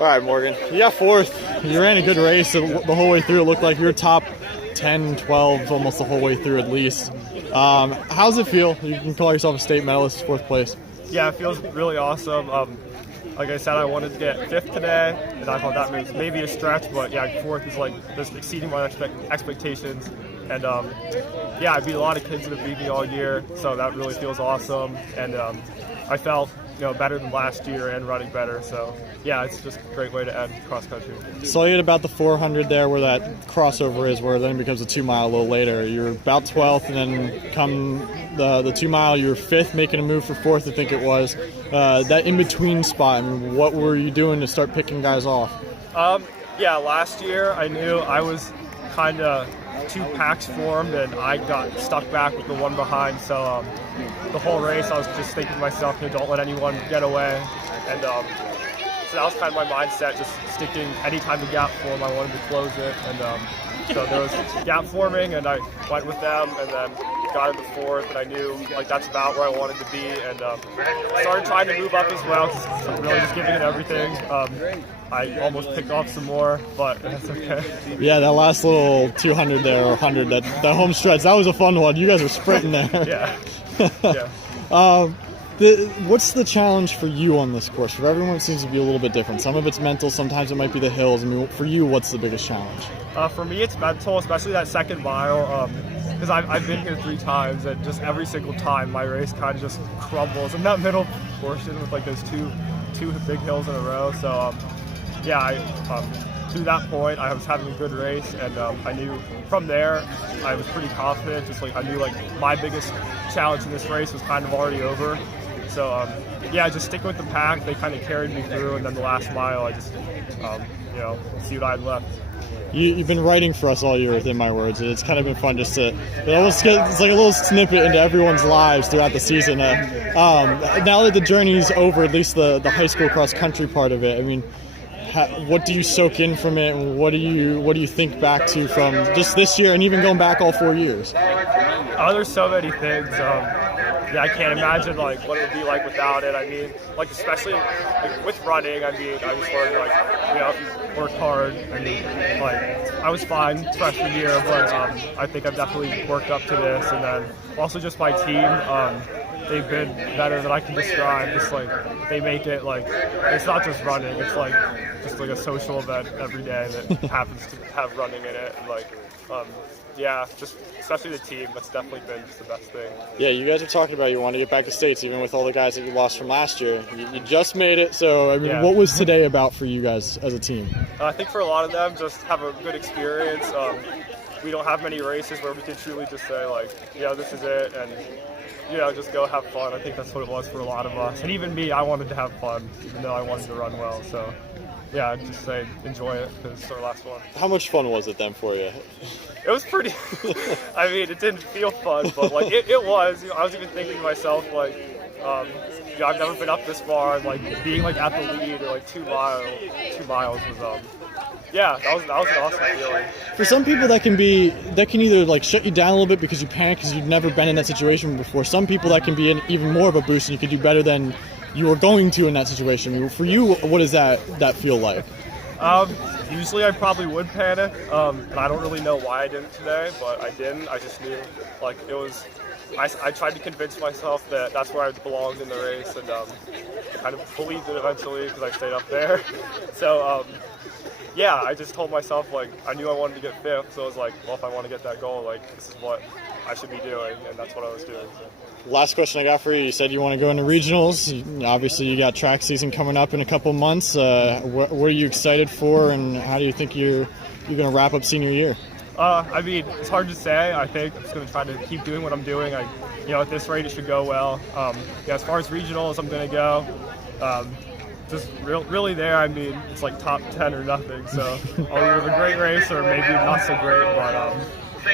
All right, Morgan. You got fourth. You ran a good race the whole way through. It looked like you were top 10, 12, almost the whole way through at least. How does it feel? You can call yourself a state medalist, fourth place. Yeah, it feels really awesome. Like I said, I wanted to get fifth today, and I thought that was maybe a stretch, but yeah, fourth is like just exceeding my expectations. And yeah, I beat a lot of kids that have beat me all year, so that really feels awesome. And I felt better than last year and running better. So yeah, it's just a great way to end cross country. Saw you at about the 400 there, where that crossover is, where then it becomes a 2 mile a little later. You're about 12th, and then come the 2 mile, you were 5th, making a move for 4th, I think it was. That in between spot, I mean, what were you doing to start picking guys off? Yeah, last year I knew I was kind of 2 packs formed, and I got stuck back with the one behind. So the whole race, I was just thinking to myself, don't let anyone get away. And so that was kind of my mindset, just sticking anytime the gap formed, I wanted to close it. And so there was gap forming, and I went with them, and then got into 4th, and I knew that's about where I wanted to be, and started trying to move up as well, because I'm really just giving it everything. I almost picked off some more, but that's okay. Yeah, that last little 200 there, or 100, that home stretch, that was a fun one. You guys were sprinting there. Yeah. What's the challenge for you on this course? For everyone, it seems to be a little bit different. Some of it's mental, sometimes it might be the hills. I mean, for you, what's the biggest challenge? For me, it's mental, especially that second mile, because I've been here 3 times, and just every single time my race kind of just crumbles in that middle portion with those two big hills in a row. So yeah, to that point, I was having a good race, and I knew from there I was pretty confident. Just I knew my biggest challenge in this race was kind of already over. So yeah, just sticking with the pack, they kind of carried me through, and then the last mile, I just see what I had left. You've been writing for us all year within my words, and it's kind of been fun just to it's like a little snippet into everyone's lives throughout the season. Now that the journey's over, at least the high school cross country part of it, I mean, what do you soak in from it, and what do you think back to from just this year and even going back all 4 years? There's so many things. Yeah, I can't imagine what it would be like without it. I mean, especially with running. I mean, I just learned if you work hard. I mean, I was fine freshman year, but I think I've definitely worked up to this. And then also just my team. They've been better than I can describe. Just they make it it's not just running. It's just a social event every day that happens to have running in it. And yeah, just especially the team. That's definitely been just the best thing. Yeah, you guys are talking about you want to get back to states, even with all the guys that you lost from last year. You just made it. So I mean, yeah. What was today about for you guys as a team? I think for a lot of them, just have a good experience. We don't have many races where we can truly just say this is it, and just go have fun. I think that's what it was for a lot of us. And even me, I wanted to have fun, even though I wanted to run well. So, yeah, I'd just say enjoy it, because it's our last one. How much fun was it then for you? It was pretty, I mean, it didn't feel fun, but it was. I was even thinking to myself, I've never been up this far, and being at the lead or 2 miles was yeah, that was an awesome feeling. For some people, that can either shut you down a little bit because you panic because you've never been in that situation before. Some people, that can be even more of a boost, and you can do better than you were going to in that situation. For you, what does that feel like? Usually I probably would panic, and I don't really know why I didn't today, but I didn't. I just knew it was. I tried to convince myself that that's where I belonged in the race, and kind of believed it eventually because I stayed up there. So yeah, I just told myself I knew I wanted to get 5th, so I was well, if I want to get that goal, this is what I should be doing, and that's what I was doing. So. Last question I got for you. You said you want to go into regionals. Obviously, you got track season coming up in a couple months. What are you excited for, and how do you think you're going to wrap up senior year? I mean, it's hard to say. I think I'm just going to try to keep doing what I'm doing. At this rate, it should go well. As far as regionals, I'm going to go. Just really there, I mean, it's top 10 or nothing. So I'll either have a great race or maybe not so great. But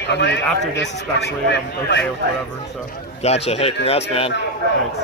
I mean, after this especially, I'm okay with whatever. So. Gotcha. Hey, congrats, man. Thanks.